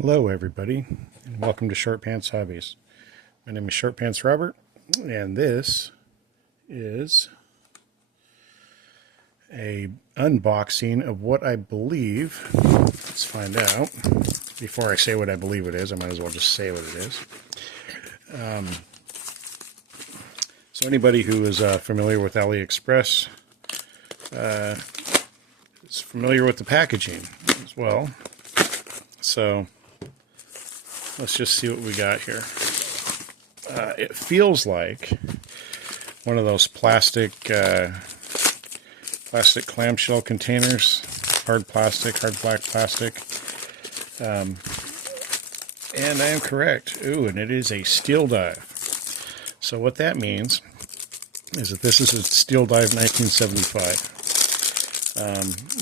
Hello everybody, and welcome to Short Pants Hobbies. My name is Short Pants Robert, and this is a unboxing of what I believe, let's find out. Before I say what I believe it is, I might as well just say what it is. So anybody who is familiar with AliExpress is familiar with the packaging as well. So let's just see what we got here. It feels like one of those plastic clamshell containers, hard plastic, hard black plastic. And I am correct. Ooh, and it is a Steeldive. So what that means is that this is a Steeldive 1975.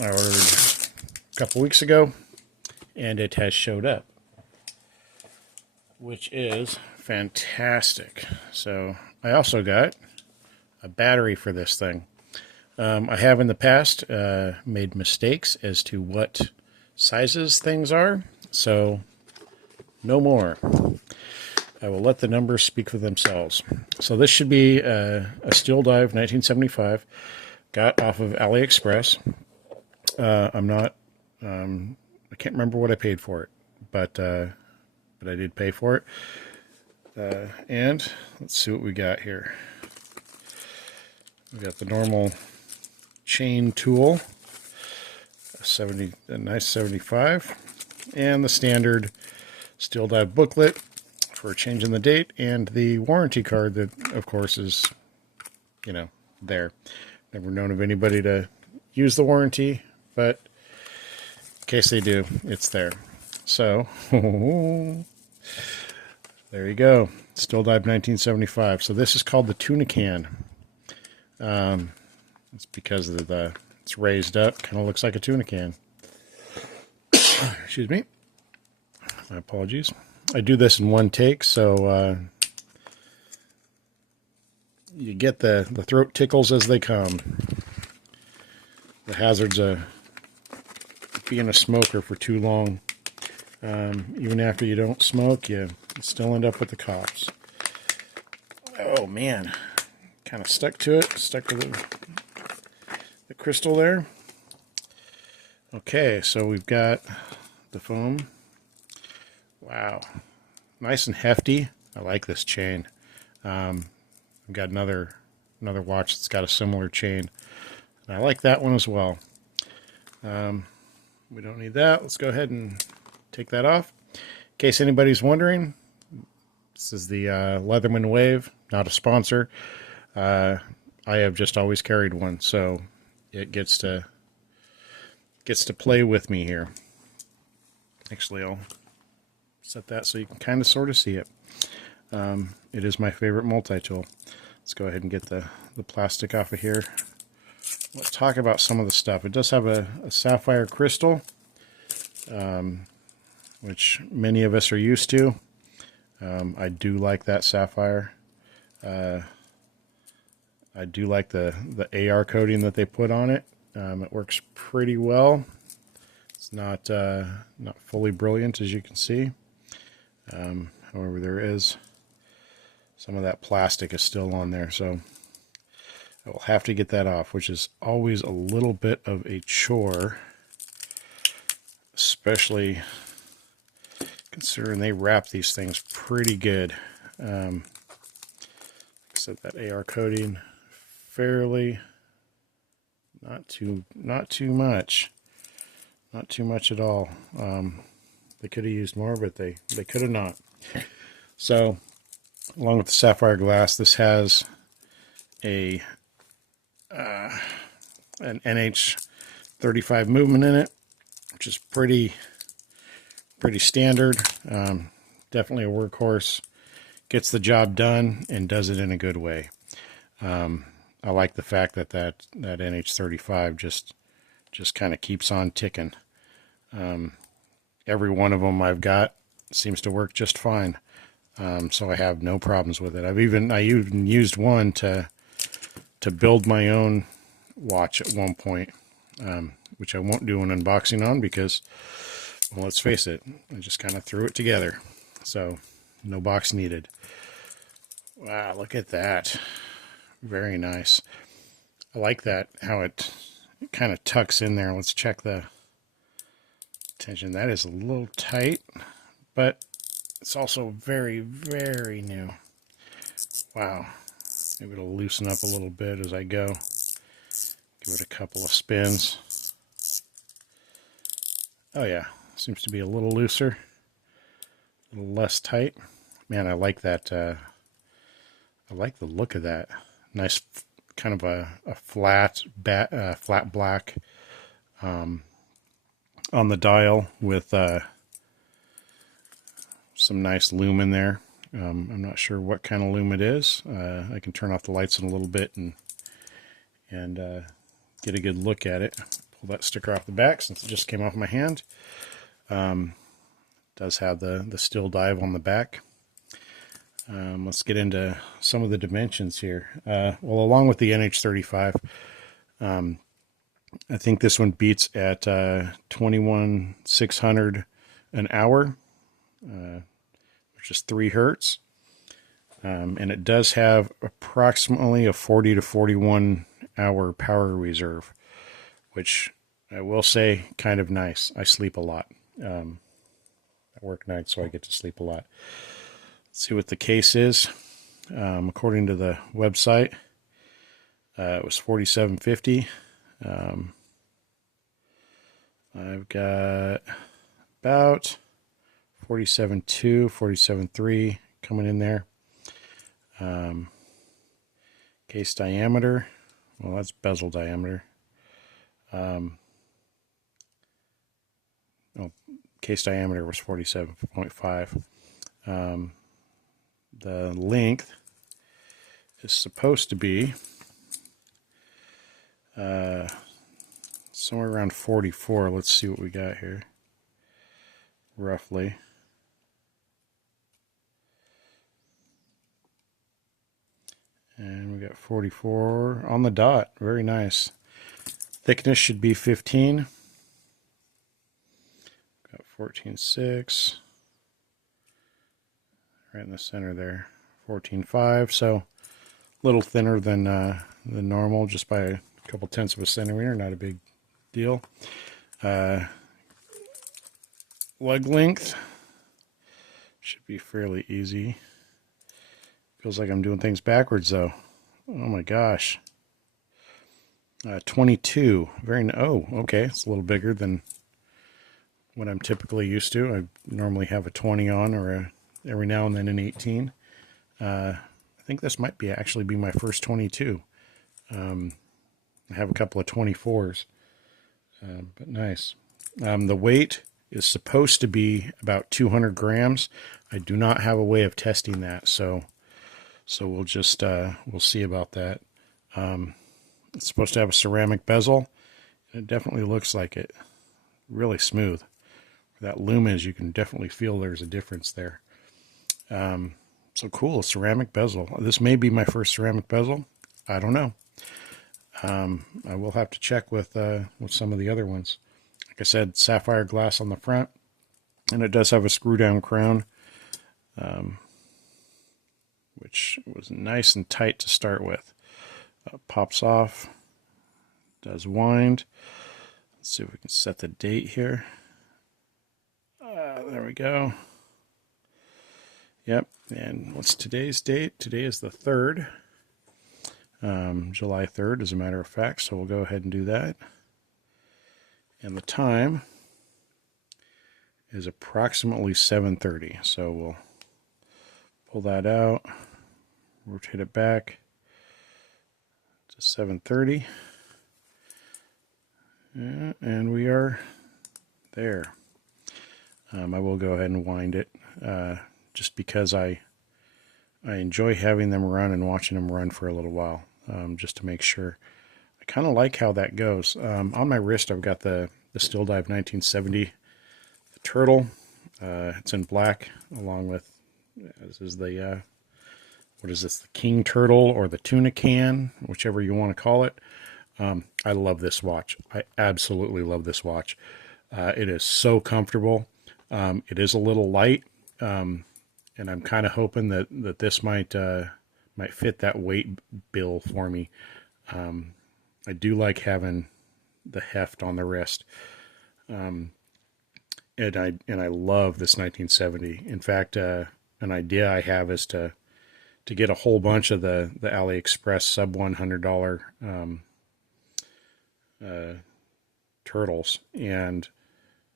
I ordered a couple weeks ago, and it has showed up, which is fantastic. So I also got a battery for this thing. I have in the past made mistakes as to what sizes things are, so no more. I will let the numbers speak for themselves. So this should be a Steeldive 1975, got off of AliExpress. I can't remember what I paid for it, but I did pay for it. And let's see what we got here. We got the normal chain tool, a nice 75, and the standard Steeldive booklet for changing the date, and the warranty card that, of course, is, there. Never known of anybody to use the warranty, but in case they do, it's there. So, there you go. Steeldive 1975. So this is called the tuna can. It's because of it's raised up. Kind of looks like a tuna can. Excuse me. My apologies. I do this in one take, so you get the throat tickles as they come. The hazards of being a smoker for too long. Even after you don't smoke, you still end up with the coughs. Oh man, kind of stuck to the crystal there. Okay, so we've got the foam. Wow, nice and hefty. I like this chain. I've got another watch that's got a similar chain, and I like that one as well. We don't need that. Let's go ahead and take that off. In case anybody's wondering, this is the Leatherman Wave, not a sponsor. I have just always carried one, so it gets to play with me here. Actually, I'll set that so you can kind of sort of see it. It is my favorite multi-tool. Let's go ahead and get the plastic off of here. Let's talk about some of the stuff. It does have a sapphire crystal, which many of us are used to. I do like that sapphire. I do like the AR coating that they put on it. It works pretty well. It's not fully brilliant, as you can see. However, there is some of that plastic is still on there, so I will have to get that off, which is always a little bit of a chore, especially considering they wrap these things pretty good. Like I said, that AR coating, fairly, not too much at all. They could have used more, but they could have not. So, along with the sapphire glass, this has an NH35 movement in it, which is pretty standard. Definitely a workhorse. Gets the job done and does it in a good way. I like the fact that NH35 just kind of keeps on ticking. Every one of them I've got seems to work just fine. So I have no problems with it. I even used one to build my own watch at one point, which I won't do an unboxing on because Well, let's face it, I just kind of threw it together. So, no box needed. Wow, look at that. Very nice. I like that, how it kind of tucks in there. Let's check the tension. That is a little tight, but it's also very, very new. Wow. Maybe it'll loosen up a little bit as I go. Give it a couple of spins. Oh yeah, seems to be a little looser, a little less tight. Man, I like that. I like the look of that. Nice, kind of a flat black on the dial with some nice lume in there. I'm not sure what kind of lume it is. I can turn off the lights in a little bit and get a good look at it. Pull that sticker off the back since it just came off my hand. Does have the Steeldive on the back. Let's get into some of the dimensions here. Well, along with the NH35, I think this one beats at 21,600 an hour, which is 3 hertz. And it does have approximately a 40 to 41 hour power reserve, which I will say kind of nice. I sleep a lot. I work nights, so I get to sleep a lot. Let's see what the case is. According to the website, it was $47.50. I've got about $47.2, $47.3 coming in there. Case diameter, well, that's bezel diameter. Case diameter was 47.5. The length is supposed to be somewhere around 44. Let's see what we got here, roughly. And we got 44 on the dot. Very nice. Thickness should be 15. Got 14.6. Right in the center there. 14.5. So a little thinner than normal, just by a couple tenths of a centimeter. Not a big deal. Lug length should be fairly easy. Feels like I'm doing things backwards though. Oh my gosh. 22. Okay. It's a little bigger than what I'm typically used to. I normally have a 20 on, or every now and then an 18. I think this might actually be my first 22. I have a couple of 24s, but nice. The weight is supposed to be about 200 grams. I do not have a way of testing that, so we'll just we'll see about that. It's supposed to have a ceramic bezel. It definitely looks like it. Really smooth. Where that lume is, you can definitely feel there's a difference there. So cool, ceramic bezel. This may be my first ceramic bezel. I don't know. I will have to check with some of the other ones. Like I said, sapphire glass on the front, and it does have a screw-down crown, which was nice and tight to start with. Pops off, does wind. Let's see if we can set the date here. There we go. Yep, and what's today's date? Today is the 3rd. July 3rd, as a matter of fact, so we'll go ahead and do that. And the time is approximately 7:30, so we'll pull that out, rotate it back to 7:30, and we are there. I will go ahead and wind it, just because I enjoy having them run and watching them run for a little while, just to make sure. I kind of like how that goes. On my wrist, I've got the Steeldive 1970, the turtle. It's in black, along with, this is the, what is this, the king turtle or the tuna can, whichever you want to call it. I love this watch. I absolutely love this watch. It is so comfortable. It is a little light, and I'm kind of hoping that this might fit that weight bill for me. I do like having the heft on the wrist, and I love this 1970. In fact, an idea I have is to get a whole bunch of the AliExpress sub $100 turtles and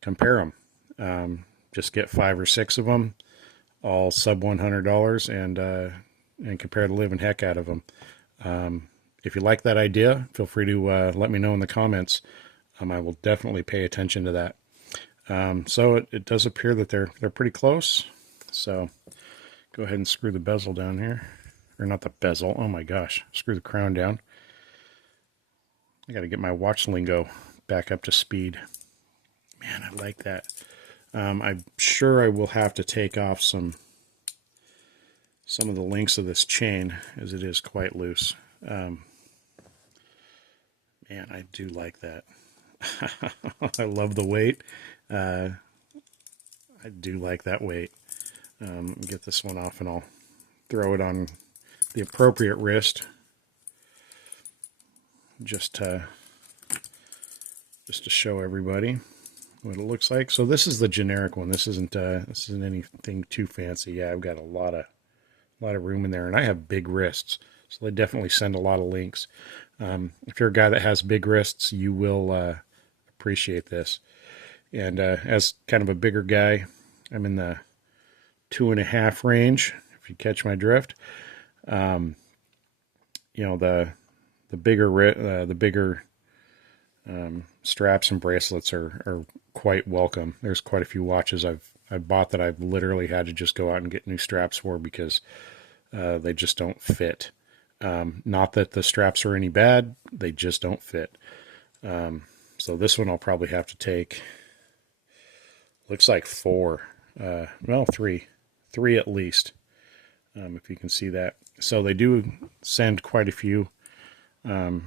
compare them. Just get 5 or 6 of them, all sub $100, and compare the living heck out of them. If you like that idea, feel free to let me know in the comments. I will definitely pay attention to that. So it does appear that they're pretty close. So go ahead and screw the bezel down here. Or not the bezel, oh my gosh. Screw the crown down. I got to get my watch lingo back up to speed. Man, I like that. I'm sure I will have to take off some of the links of this chain, as it is quite loose. Man, I do like that. I love the weight. I do like that weight. Get this one off and I'll throw it on the appropriate wrist. Just to show everybody what it looks like. So this is the generic one. This isn't anything too fancy. Yeah, I've got a lot of room in there, and I have big wrists, so they definitely send a lot of links. If you're a guy that has big wrists, you will appreciate this. And as kind of a bigger guy, I'm in the 2.5 range, if you catch my drift. You know, the bigger straps and bracelets are quite welcome. There's quite a few watches I've bought that I've literally had to just go out and get new straps for because they just don't fit. Not that the straps are any bad, they just don't fit. So this one I'll probably have to take, looks like 4, well 3 at least, if you can see that. So they do send quite a few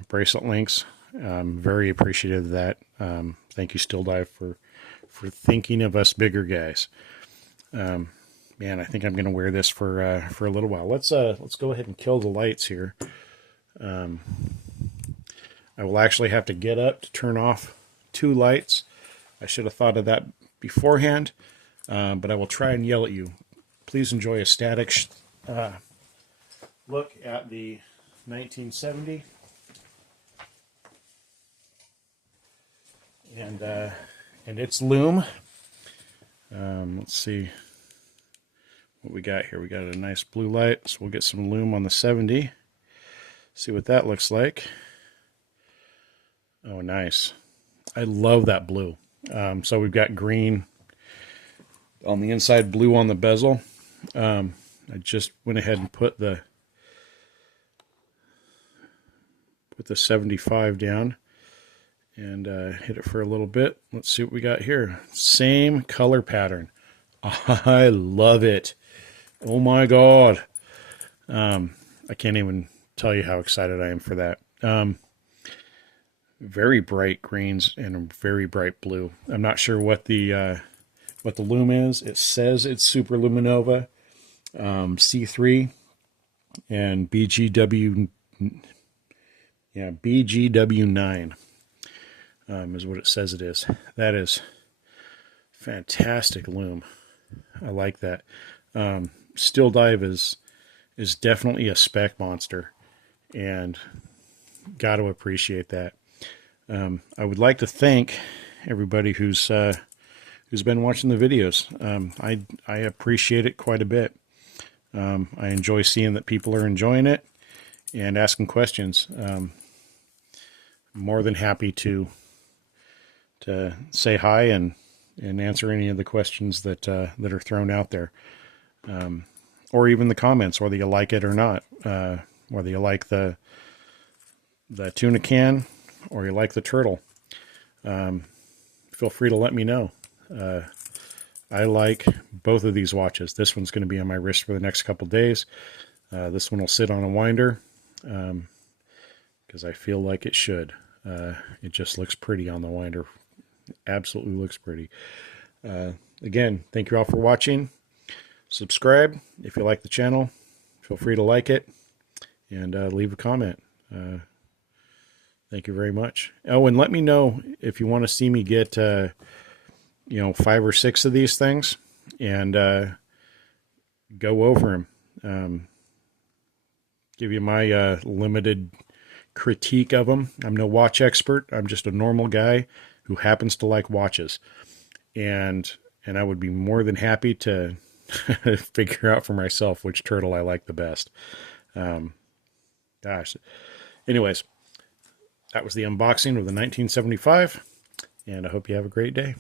bracelet links. Very appreciative of that. Thank you, Steeldive, for thinking of us bigger guys. Man, I think I'm going to wear this for a little while. Let's go ahead and kill the lights here. I will actually have to get up to turn off 2 lights. I should have thought of that beforehand, but I will try and yell at you. Please enjoy a static look at the 1970. And its loom. Let's see what we got here. We got a nice blue light, so we'll get some loom on the 70. See what that looks like. Oh, nice. I love that blue. So we've got green on the inside, blue on the bezel. I just went ahead and put the 75 down and hit it for a little bit. Let's see what we got here. Same color pattern. I love it. Oh my God. I can't even tell you how excited I am for that. Very bright greens and a very bright blue. I'm not sure what the loom is. It says it's Super Luminova C3 and BGW. Yeah, BGW9 is what it says it is. That is fantastic loom. I like that. Steeldive is definitely a spec monster, and got to appreciate that. I would like to thank everybody who's been watching the videos. I appreciate it quite a bit. I enjoy seeing that people are enjoying it and asking questions. I'm more than happy to say hi and answer any of the questions that are thrown out there, or even the comments, whether you like it or not, whether you like the tuna can or you like the turtle. Feel free to let me know. I like both of these watches. This one's going to be on my wrist for the next couple days. This one will sit on a winder because I feel like it should. It just looks pretty on the winder Absolutely looks pretty. Again, thank you all for watching. Subscribe if you like the channel. Feel free to like it and leave a comment. Thank you very much. Oh, and let me know if you want to see me get, 5 or 6 of these things and go over them. Give you my limited critique of them. I'm no watch expert. I'm just a normal guy who happens to like watches. And I would be more than happy to figure out for myself which turtle I like the best. Gosh. Anyways, that was the unboxing of the 1975, and I hope you have a great day.